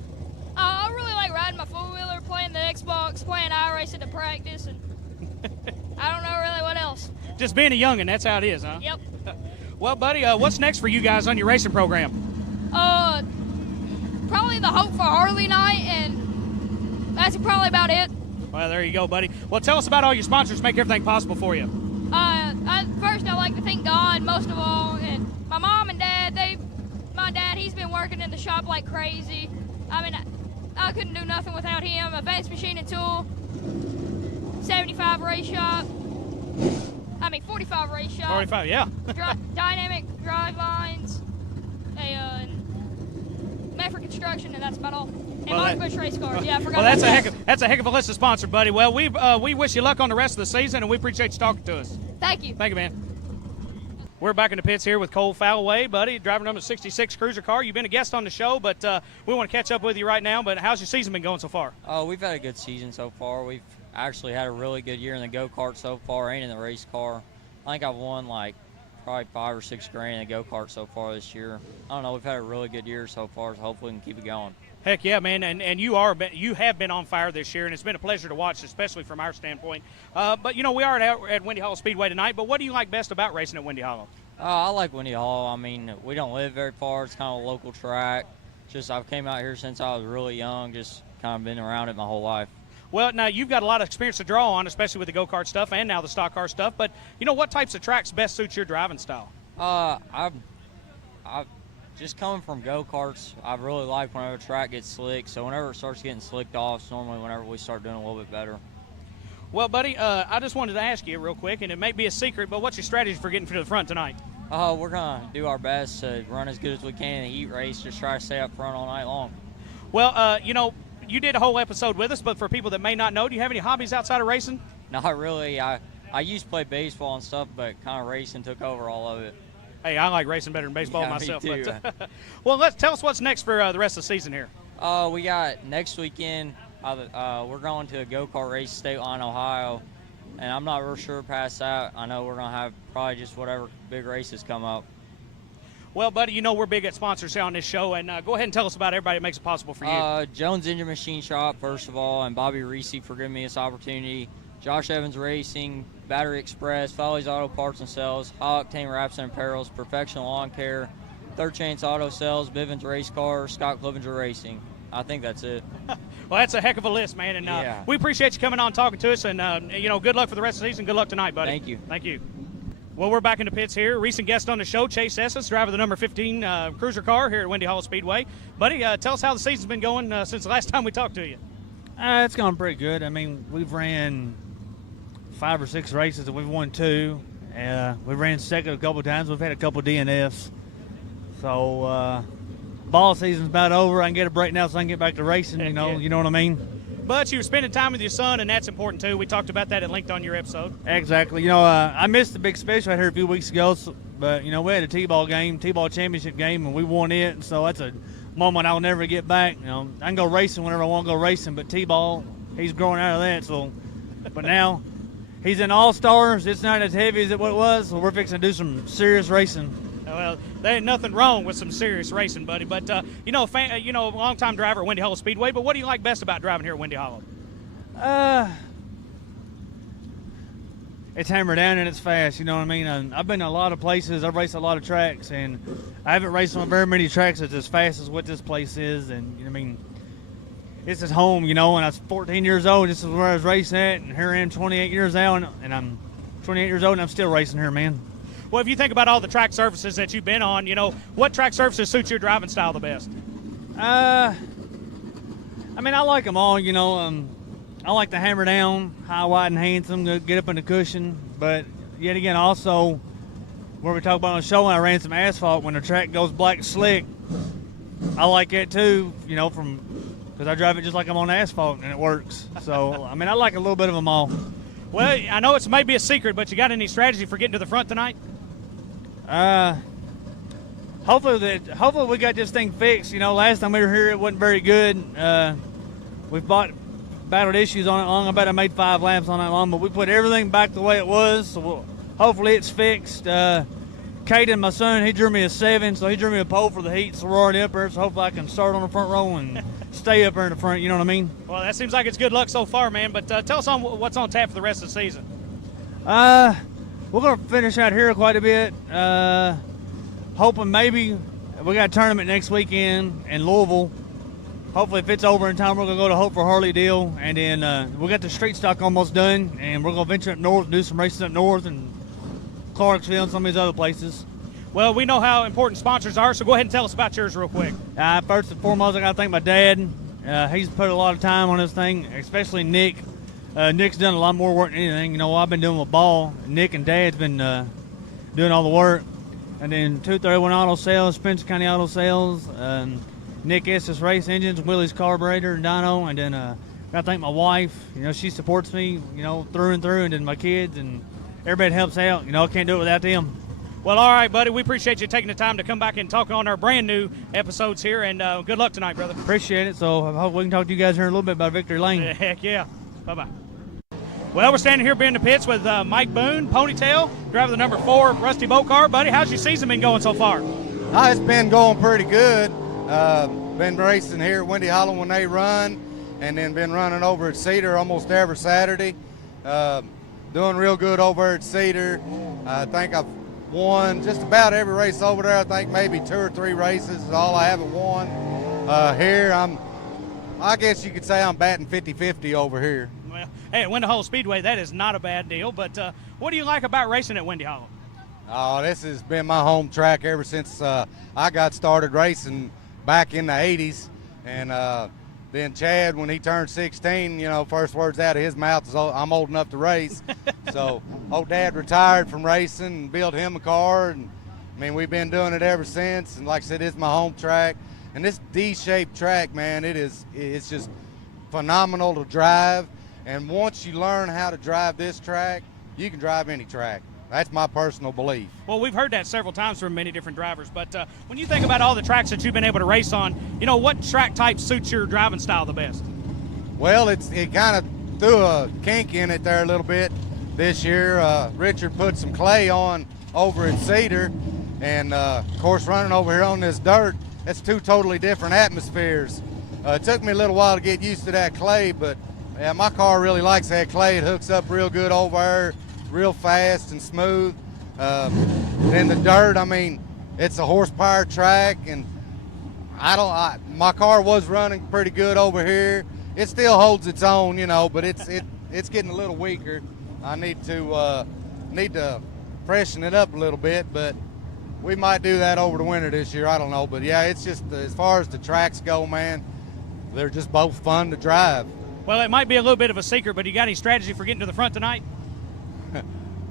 I really like riding my four-wheeler, playing the Xbox, playing iRacing to practice, and I don't know really what else. Just being a youngin', that's how it is, huh? Yep. Well, buddy, what's next for you guys on your racing program? Probably the Hope for Harley night, and that's probably about it. Well, there you go, buddy. Well, tell us about all your sponsors make everything possible for you. First, I like to thank God most of all, and my mom and dad. My dad, he's been working in the shop like crazy. I mean, I couldn't do nothing without him. Advanced Machine and Tool, 75 race shop. 45 race shop. 45, yeah. Dynamic drive lines, Mefford Construction, and that's about all. And Mark Bush Race Cars. Yeah, I forgot. Well, that's a heck of a list of sponsors, buddy. Well, we wish you luck on the rest of the season, and we appreciate you talking to us. Thank you. Thank you, man. We're back in the pits here with Cole Falloway, buddy, driver number 66 cruiser car. You've been a guest on the show, but we want to catch up with you right now. But how's your season been going so far? Oh, we've had a good season so far. We've actually had a really good year in the go-kart so far and in the race car. I think I've won like probably $5 or $6 grand in the go-kart so far this year. I don't know. We've had a really good year so far, so hopefully we can keep it going. Heck yeah, man, and you have been on fire this year, and it's been a pleasure to watch, especially from our standpoint. But, you know, we are at Windy Hollow Speedway tonight, but what do you like best about racing at Windy Hollow? I like Windy Hollow. I mean, we don't live very far. It's kind of a local track. Just I've came out here since I was really young, just kind of been around it my whole life. Well, now you've got a lot of experience to draw on, especially with the go-kart stuff and now the stock car stuff. But, you know, what types of tracks best suit your driving style? I've just coming from go-karts, I really like whenever a track gets slick. So whenever it starts getting slicked off, it's normally whenever we start doing a little bit better. Well, buddy, I just wanted to ask you real quick, and it may be a secret, but what's your strategy for getting to the front tonight? We're going to do our best to run as good as we can in the heat race, just try to stay up front all night long. Well, you know, you did a whole episode with us, but for people that may not know, do you have any hobbies outside of racing? Not really. I used to play baseball and stuff, but kind of racing took over all of it. Hey, I like racing better than baseball myself. Me too. But, well, tell us what's next for the rest of the season here. We got next weekend, we're going to a go-kart race, State Line, Ohio. And I'm not real sure past that. I know we're going to have probably just whatever big races come up. Well, buddy, you know we're big at sponsors here on this show, and go ahead and tell us about everybody that makes it possible for you. Jones Engine Machine Shop, first of all, and Bobby Reese for giving me this opportunity. Josh Evans Racing, Battery Express, Follies Auto Parts and Sales, High Octane Wraps and Apparels, Perfection Lawn Care, Third Chance Auto Sales, Bivens Race Cars, Scott Clevenger Racing. I think that's it. Well, that's a heck of a list, man, and we appreciate you coming on and talking to us, and, you know, good luck for the rest of the season. Good luck tonight, buddy. Thank you. Thank you. Well, we're back in the pits here. Recent guest on the show, Chase Esses, driver of the number 15 cruiser car here at Windy Hollow Speedway. Buddy, tell us how the season's been going since the last time we talked to you. It's gone pretty good. I mean, we've ran 5 or 6 races, and we've won 2. We ran second a couple of times. We've had a couple DNFs. So, ball season's about over. I can get a break now so I can get back to racing, you know what I mean? But you were spending time with your son, and that's important, too. We talked about that at length on your episode. Exactly. You know, I missed the big special right here a few weeks ago, but, you know, we had a T-ball championship game, and we won it. So that's a moment I'll never get back. You know, I can go racing whenever I want to go racing, but T-ball, he's growing out of that. So, but now he's in All-Stars. It's not as heavy as what it was, so we're fixing to do some serious racing. Well, there ain't nothing wrong with some serious racing, buddy. But, you know, long-time driver at Windy Hollow Speedway. But what do you like best about driving here at Windy Hollow? It's hammered down and it's fast, you know what I mean? I've been to a lot of places. I've raced a lot of tracks, and I haven't raced on very many tracks that's as fast as what this place is. And, you know, I mean, this is home, you know, and I was 14 years old. This is where I was racing at, and here I am 28 years old, and I'm 28 years old, and I'm still racing here, man. Well, if you think about all the track surfaces that you've been on, what track surfaces suit your driving style the best? I mean, I like them all. I like to hammer down, high, wide, and handsome, to get up in the cushion. But yet again, also, where we talk about on the show, when I ran some asphalt, when the track goes black slick, I like it too. Because I drive it just like I'm on asphalt and it works. So I mean, I like a little bit of them all. Well, I know it's maybe a secret, but you got any strategy for getting to the front tonight? Hopefully we got this thing fixed. Last time we were here, it wasn't very good. We've battled issues on it long. I bet I made 5 laps on that long, but we put everything back the way it was. So hopefully it's fixed. Caden, my son, he drew me a 7, so he drew me a pole for the heat. So we're already up there. So hopefully I can start on the front row and stay up there in the front. You know what I mean? Well, that seems like it's good luck so far, man. But tell us what's on tap for the rest of the season. We're gonna finish out here quite a bit. Hoping maybe we got a tournament next weekend in Louisville. Hopefully, if it's over in time, we're gonna go to Hope for Harley deal, and then we got the street stock almost done, and we're gonna venture up north and do some races up north and Clarksville and some of these other places. Well, we know how important sponsors are, so go ahead and tell us about yours real quick. First and foremost, I gotta thank my dad. He's put a lot of time on this thing, especially Nick. Nick's done a lot more work than anything. I've been doing with ball. Nick and Dad's been doing all the work. And then 231 Auto Sales, Spencer County Auto Sales, Nick Estes Race Engines, Willie's Carburetor, and Dyno. And then gotta thank my wife. She supports me, through and through, and then my kids and everybody helps out. I can't do it without them. Well, all right, buddy. We appreciate you taking the time to come back and talk on our brand new episodes here. And good luck tonight, brother. Appreciate it. So I hope we can talk to you guys here in a little bit about Victory Lane. Heck yeah. Bye-bye. Well, we're standing here being in the pits with Mike Boone, Ponytail, driver the number 4 Rusty Boat Car. Buddy, how's your season been going so far? It's been going pretty good. Been racing here at Windy Hollow when they run, and then been running over at Cedar almost every Saturday. Doing real good over at Cedar. I think I've won just about every race over there. I think maybe 2 or 3 races is all I haven't won. Here, I guess you could say I'm batting 50-50 over here. Well, hey, at Windy Hollow Speedway, that is not a bad deal. But what do you like about racing at Windy Hollow? Oh, this has been my home track ever since I got started racing back in the 80s. And then Chad, when he turned 16, first words out of his mouth is, I'm old enough to race. So old Dad retired from racing and built him a car. And, we've been doing it ever since. And like I said, it's my home track. And this D-shaped track, man, it's just phenomenal to drive. And once you learn how to drive this track, you can drive any track. That's my personal belief. Well, we've heard that several times from many different drivers. But when you think about all the tracks that you've been able to race on, what track type suits your driving style the best? Well, it kind of threw a kink in it there a little bit this year. Richard put some clay on over at Cedar. And, of course, running over here on this dirt, that's 2 totally different atmospheres. It took me a little while to get used to that clay, but yeah, my car really likes that clay. It hooks up real good over there, real fast and smooth. Then the dirt, it's a horsepower track, and my car was running pretty good over here. It still holds its own, but it's getting a little weaker. I need to freshen it up a little bit, but we might do that over the winter this year. I don't know, but yeah, it's just as far as the tracks go, man, they're just both fun to drive. Well, it might be a little bit of a secret, but you got any strategy for getting to the front tonight?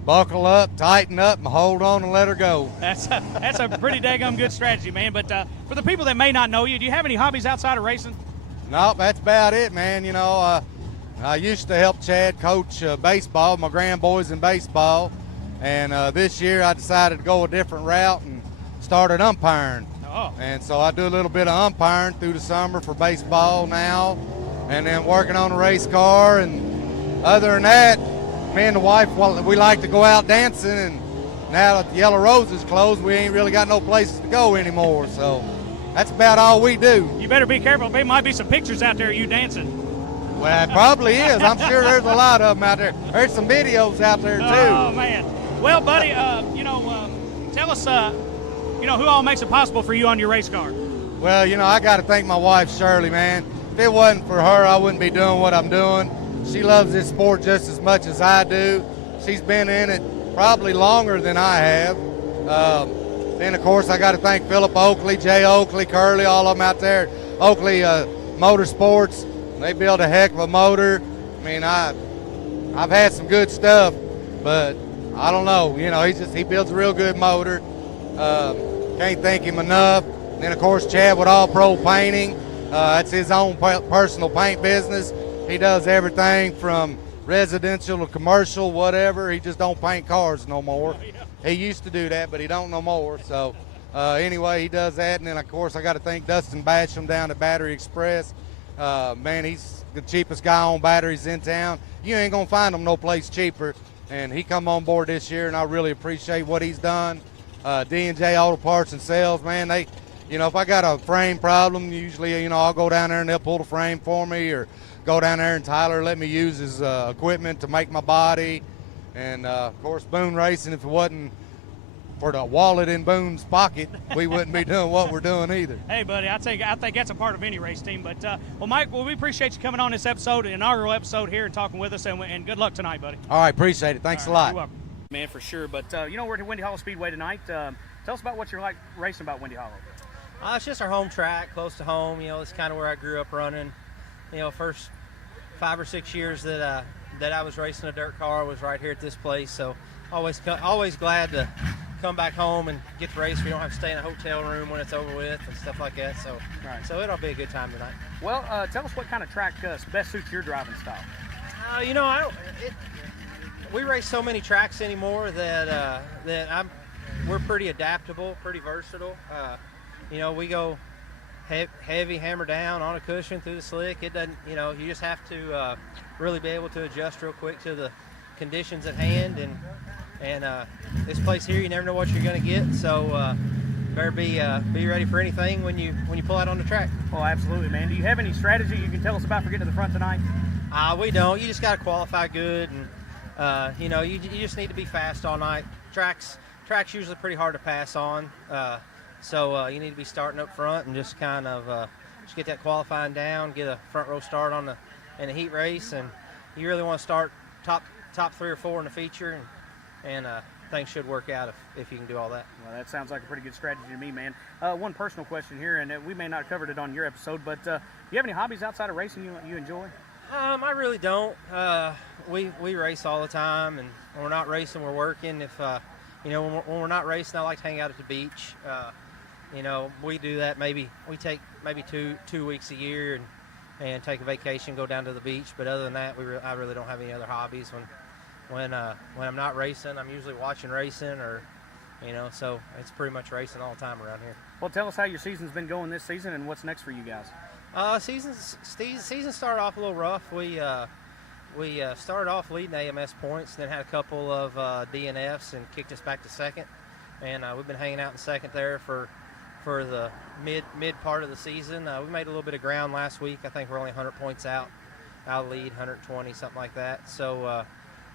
Buckle up, tighten up, and hold on and let her go. That's a pretty daggum good strategy, man. But for the people that may not know you, do you have any hobbies outside of racing? No, that's about it, man. I used to help Chad coach baseball, my grand boys in baseball. And this year I decided to go a different route and started umpiring. Oh. And so I do a little bit of umpiring through the summer for baseball now, and then working on a race car. And other than that, me and the wife, we like to go out dancing, and now that the Yellow Rose is closed, we ain't really got no places to go anymore. So that's about all we do. You better be careful. There might be some pictures out there of you dancing. Well, it probably is. I'm sure there's a lot of them out there. There's some videos out there, too. Oh, man. Well, buddy, tell us, who all makes it possible for you on your race car? Well, I got to thank my wife, Shirley, man. If it wasn't for her, I wouldn't be doing what I'm doing. She loves this sport just as much as I do. She's been in it probably longer than I have. Then, of course, I got to thank Philip Oakley, Jay Oakley, Curly, all of them out there. Oakley Motorsports, they build a heck of a motor. I mean, I've had some good stuff, but I don't know. You know, he builds a real good motor. Can't thank him enough. Then, of course, Chad with All Pro Painting. That's his own personal paint business. He does everything from residential to commercial, whatever. He just don't paint cars no more. He used to do that, but he don't no more. So anyway, he does that. And then, of course, I got to thank Dustin Basham down at Battery Express. Man, he's the cheapest guy on batteries in town. You ain't going to find him no place cheaper. And he come on board this year, and I really appreciate what he's done. D&J Auto Parts and Sales, man, they, you know, if I got a frame problem, usually, you know, I'll go down there and they'll pull the frame for me, or go down there and Tyler let me use his equipment to make my body. And, of course, Boone Racing, if it wasn't for the wallet in Boone's pocket, we wouldn't be doing what we're doing either. Hey, buddy, I think that's a part of any race team. But, well, Mike, we appreciate you coming on this episode, inaugural episode here, and talking with us, and good luck tonight, buddy. All right, appreciate it. Thanks a lot. You're welcome. Man, for sure. But, you know, we're at Windy Hollow Speedway tonight. Tell us about what you're like racing about Windy Hollow. It's just our home track, close to home. You know, it's kind of where I grew up running. You know, first 5 or 6 years that I was racing a dirt car was right here at this place. So always glad to come back home and get to race. We don't have to stay in a hotel room when it's over with and stuff like that. So, so it'll be a good time tonight. Well, tell us what kind of track best suits your driving style. You know, we race so many tracks anymore that we're pretty adaptable, pretty versatile. You know, we go heavy, hammer down on a cushion through the slick. It doesn't, you know, you just have to really be able to adjust real quick to the conditions at hand. And this place here, you never know what you're going to get. So better be ready for anything when you pull out on the track. Oh, absolutely, man. Do you have any strategy you can tell us about for getting to the front tonight? We don't. You just got to qualify good, and you know, you just need to be fast all night. Tracks usually pretty hard to pass on. So you need to be starting up front and just kind of just get that qualifying down, get a front row start in a heat race, and you really want to start top 3 or 4 in the feature, and things should work out if you can do all that. Well, that sounds like a pretty good strategy to me, man. One personal question here, and we may not have covered it on your episode, but do you have any hobbies outside of racing you enjoy? I really don't. We race all the time, and when we're not racing, we're working. If you know, when we're not racing, I like to hang out at the beach. You know, we do that. We take maybe two weeks a year and take a vacation, go down to the beach. But other than that, I really don't have any other hobbies. When I'm not racing, I'm usually watching racing, or you know, so it's pretty much racing all the time around here. Well, tell us how your season's been going this season and what's next for you guys. Season started off a little rough. We started off leading AMS points, then had a couple of DNFs and kicked us back to second. And we've been hanging out in second there for the mid part of the season. We made a little bit of ground last week. I think we're only 100 points out of lead, 120, something like that. So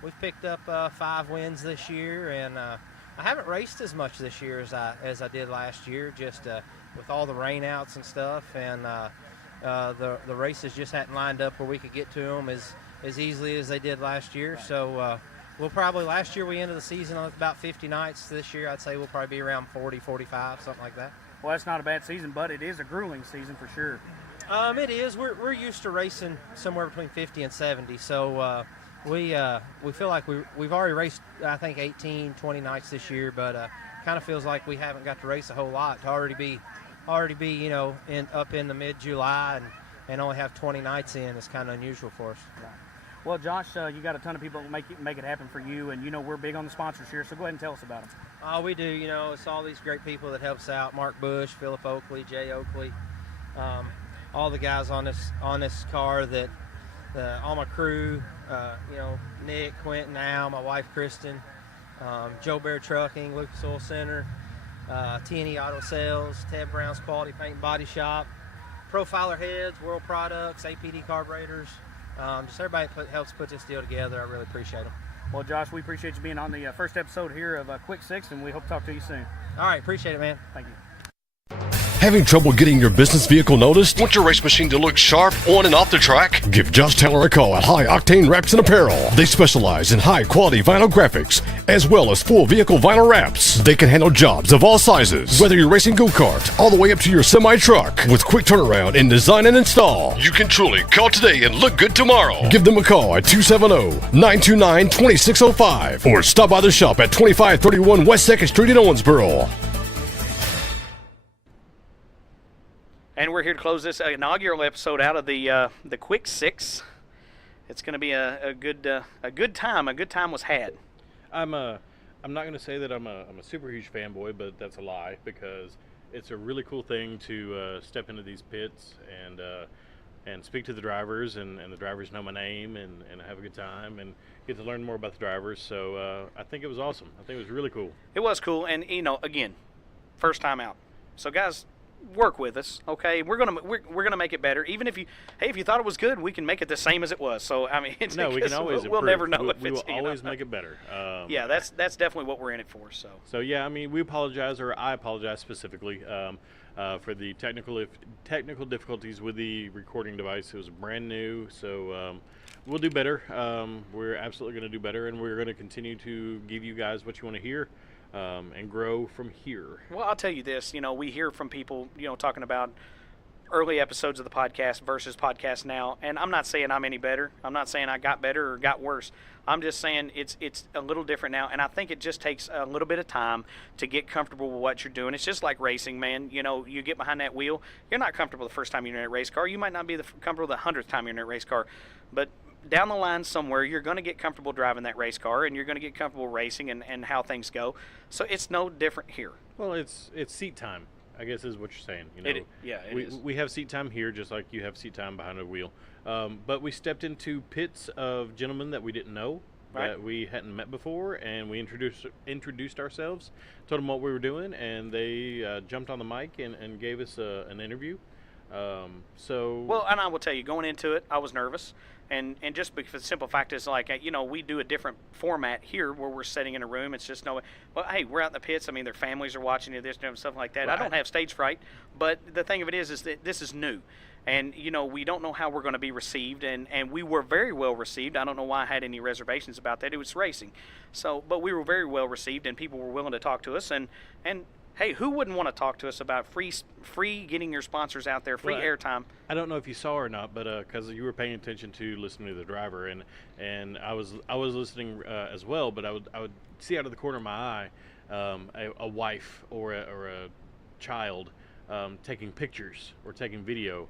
we've picked up 5 wins this year, and I haven't raced as much this year as I did last year, just with all the rainouts and stuff, and the races just hadn't lined up where we could get to them as easily as they did last year. So we'll probably, last year we ended the season on about 50 nights. This year I'd say we'll probably be around 40, 45, something like that. Well, that's not a bad season, but it is a grueling season for sure. It is. We're used to racing somewhere between 50 and 70, so we feel like we've already raced, I think, 18, 20 nights this year, but kind of feels like we haven't got to race a whole lot. To already be you know, up in the mid-July and only have 20 nights in is kind of unusual for us. Right. Well, Josh, you got a ton of people that make it happen for you, and you know we're big on the sponsors here, so go ahead and tell us about them. We do. You know, it's all these great people that helps out. Mark Bush, Philip Oakley, Jay Oakley, all the guys on this car, that all my crew, you know, Nick, Quentin, Al, my wife Kristen, Joe Bear Trucking, Lucas Oil Center, T&E Auto Sales, Ted Brown's Quality Paint and Body Shop, Profiler Heads, World Products, APD Carburetors. Just everybody helps put this deal together. I really appreciate them. Well, Josh, we appreciate you being on the first episode here of Quick Six, and we hope to talk to you soon. All right, appreciate it, man. Thank you. Having trouble getting your business vehicle noticed? Want your race machine to look sharp on and off the track? Give Josh Taylor a call at High Octane Wraps and Apparel. They specialize in high-quality vinyl graphics as well as full vehicle vinyl wraps. They can handle jobs of all sizes, whether you're racing go-kart all the way up to your semi-truck. With quick turnaround in design and install, you can truly call today and look good tomorrow. Give them a call at 270-929-2605 or stop by the shop at 2531 West 2nd Street in Owensboro. And we're here to close this inaugural episode out of the Quick Six. It's going to be a good time. A good time was had. I'm not going to say that I'm a super huge fanboy, but that's a lie, because it's a really cool thing to step into these pits and speak to the drivers, and the drivers know my name and have a good time and get to learn more about the drivers. So I think it was awesome. I think it was really cool. It was cool, and again, first time out. So guys, work with us, okay? We're gonna make it better. Even if you thought it was good, we can make it the same as it was. So I mean, we can always we'll never know if we it's will always make it better. Yeah, that's definitely what we're in it for. So yeah, I mean, we apologize, or I apologize specifically for the technical difficulties with the recording device. It was brand new, so we'll do better. We're absolutely going to do better, and we're going to continue to give you guys what you want to hear. And grow from here. Well, I'll tell you this, we hear from people, talking about early episodes of the podcast versus podcast now, and I'm not saying I'm any better. I'm not saying I got better or got worse. I'm just saying it's a little different now, and I think it just takes a little bit of time to get comfortable with what you're doing. It's just like racing, man. You get behind that wheel, you're not comfortable the first time you're in a race car. You might not be comfortable the 100th time you're in a race car, but down the line somewhere, you're going to get comfortable driving that race car, and you're going to get comfortable racing and how things go. So it's no different here. Well, it's seat time, I guess, is what you're saying. It is. We have seat time here, just like you have seat time behind a wheel. But we stepped into pits of gentlemen that we didn't know, right, that we hadn't met before, and we introduced ourselves, told them what we were doing, and they jumped on the mic and gave us an interview. Well, and I will tell you, going into it, I was nervous. And just because the simple fact is, like, we do a different format here where we're sitting in a room. It's just hey, we're out in the pits. I mean, their families are watching this and stuff like that. Right. I don't have stage fright, but the thing of it is that this is new. And, we don't know how we're going to be received, and we were very well received. I don't know why I had any reservations about that. It was racing. But we were very well received, and people were willing to talk to us. And hey, who wouldn't want to talk to us about free getting your sponsors out there, free airtime? I don't know if you saw or not, but because you were paying attention to listening to the driver, and I was listening as well, but I would see out of the corner of my eye a wife or a child taking pictures or taking video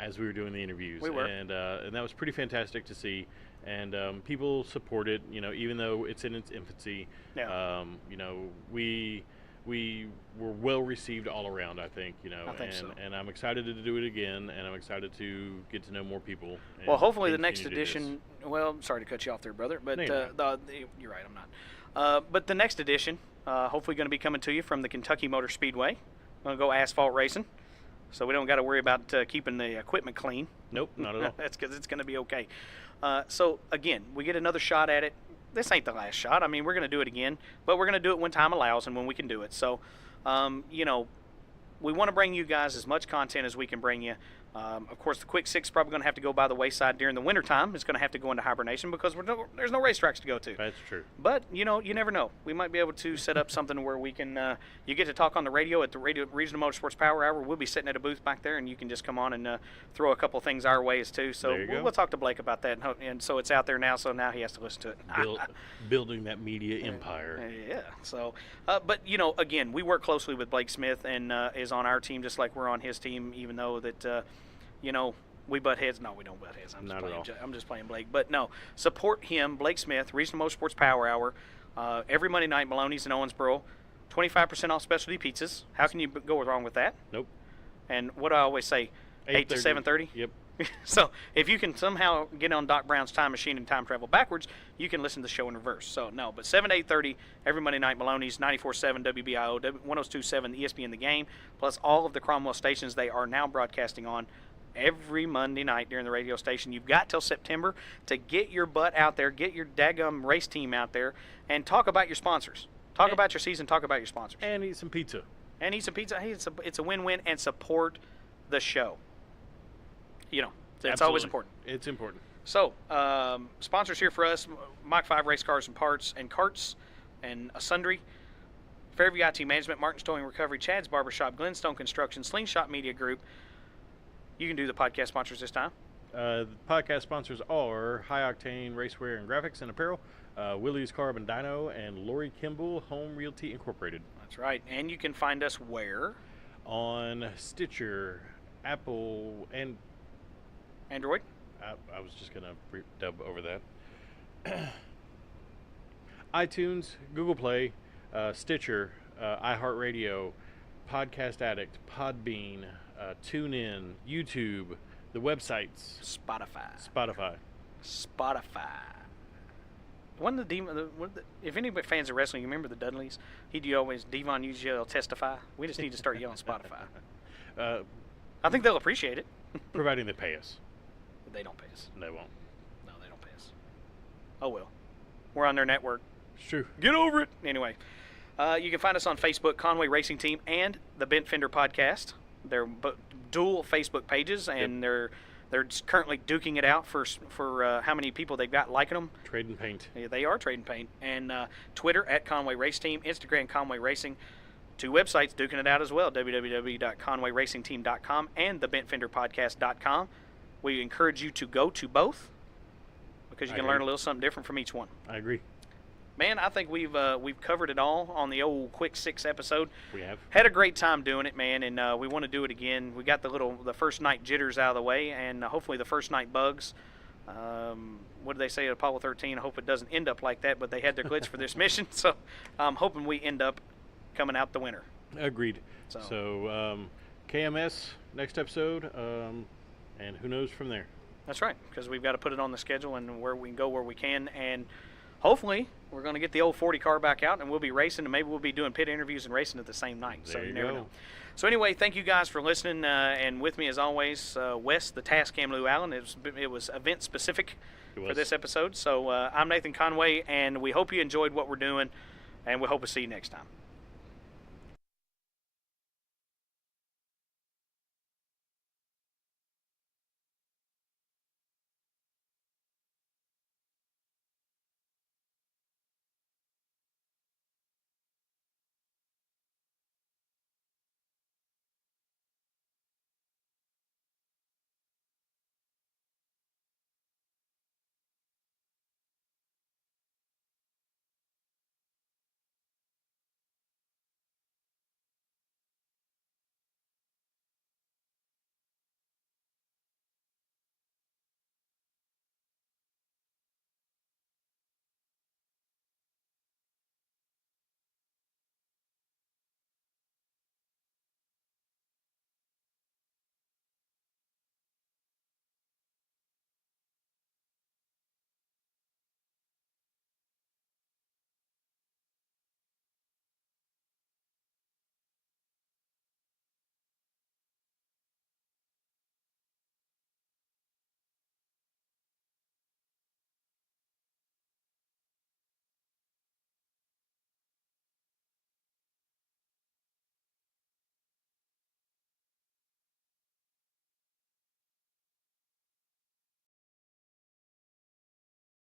as we were doing the interviews. We were. And that was pretty fantastic to see. And people support it, even though it's in its infancy. Yeah. We were well received all around, I think, I think so. And I'm excited to do it again, and I'm excited to get to know more people. Well, hopefully the next edition. Well, sorry to cut you off there, brother, but no, you're right, I'm not. But the next edition, hopefully, going to be coming to you from the Kentucky Motor Speedway. Going to go asphalt racing, so we don't got to worry about keeping the equipment clean. Nope, not at all. That's because it's going to be okay. So again, we get another shot at it. This ain't the last shot. I mean, we're going to do it again, but we're going to do it when time allows and when we can do it. So, we want to bring you guys as much content as we can bring you. Of course, the Quick Six is probably going to have to go by the wayside during the wintertime. It's going to have to go into hibernation because there's no racetracks to go to. That's true. But, you never know. We might be able to set up something where we can, you get to talk on the radio at the Regional Motorsports Power Hour. We'll be sitting at a booth back there, and you can just come on and throw a couple things our ways, too. So we'll talk to Blake about that. And so it's out there now, so now he has to listen to it. Building that media empire. Yeah. So, but, again, we work closely with Blake Smith and is on our team just like we're on his team, even though that, we butt heads. No, we don't butt heads. I'm just playing Blake. But no, support him, Blake Smith, Regional Motorsports Power Hour, every Monday night, Maloney's in Owensboro. 25% off specialty pizzas. How can you go wrong with that? Nope. And what do I always say? 8 to 7:30? Yep. So if you can somehow get on Doc Brown's time machine and time travel backwards, you can listen to the show in reverse. So no, but 7 to 8:30 every Monday night, Maloney's 94.7 WBIO, 102.7 ESPN The Game, plus all of the Cromwell stations they are now broadcasting on every Monday night during the radio station. You've got till September to get your butt out there, get your daggum race team out there, and talk about your sponsors. Talk about your season, talk about your sponsors. And eat some pizza. and eat some pizza. Hey, it's a win-win, and support the show. You know, it's always Absolutely. important. It's important. So, sponsors here for us, Mach 5 Race Cars and Parts and Carts and Sundry, Fairview IT Management, Martin's Towing Recovery, Chad's Barbershop, Glenstone Construction, Slingshot Media Group. You can do the podcast sponsors this time. The podcast sponsors are High Octane Racewear and Graphics and Apparel, Willie's Carbon Dyno, and Lori Kimball Home Realty Incorporated. That's right. And you can find us where? On Stitcher, Apple, and Android. I was just going to dub over that. iTunes, Google Play, Stitcher, iHeartRadio, Podcast Addict, Podbean, TuneIn, YouTube, the websites. Spotify. One of if anybody fans of wrestling, you remember the Dudleys? He'd always, Devon used to yell, testify. We just need to start yelling Spotify. I think they'll appreciate it. Providing they pay us. They don't pay us. They won't. No, they don't pay us. Oh, well. We're on their network. It's true. Get over it. Anyway, you can find us on Facebook, Conway Racing Team, and the Bent Fender Podcast. They're dual Facebook pages, and they're currently duking it out for how many people they've got liking them. Trading paint. Yeah, they are trading paint. And Twitter at Conway Race Team, Instagram Conway Racing. 2 websites duking it out as well, www.conwayracingteam.com and thebentfenderpodcast.com. We encourage you to go to both because you can learn a little something different from each one. I agree. Man, I think we've covered it all on the old quick 6 episode. We have. Had a great time doing it, man, and we want to do it again. We got the first night jitters out of the way, and hopefully the first night bugs. What did they say at Apollo 13? I hope it doesn't end up like that, but they had their glitch for this mission, so I'm hoping we end up coming out the winner. Agreed. So KMS next episode, and who knows from there. That's right, because we've got to put it on the schedule and where we can go where we can, and hopefully we're going to get the old 40 car back out and we'll be racing, and maybe we'll be doing pit interviews and racing at the same night. So you never know. So anyway, thank you guys for listening, and with me as always, Wes, the Task Cam Lou Allen. It was event specific for this episode. So I'm Nathan Conway, and we hope you enjoyed what we're doing, and we hope to see you next time.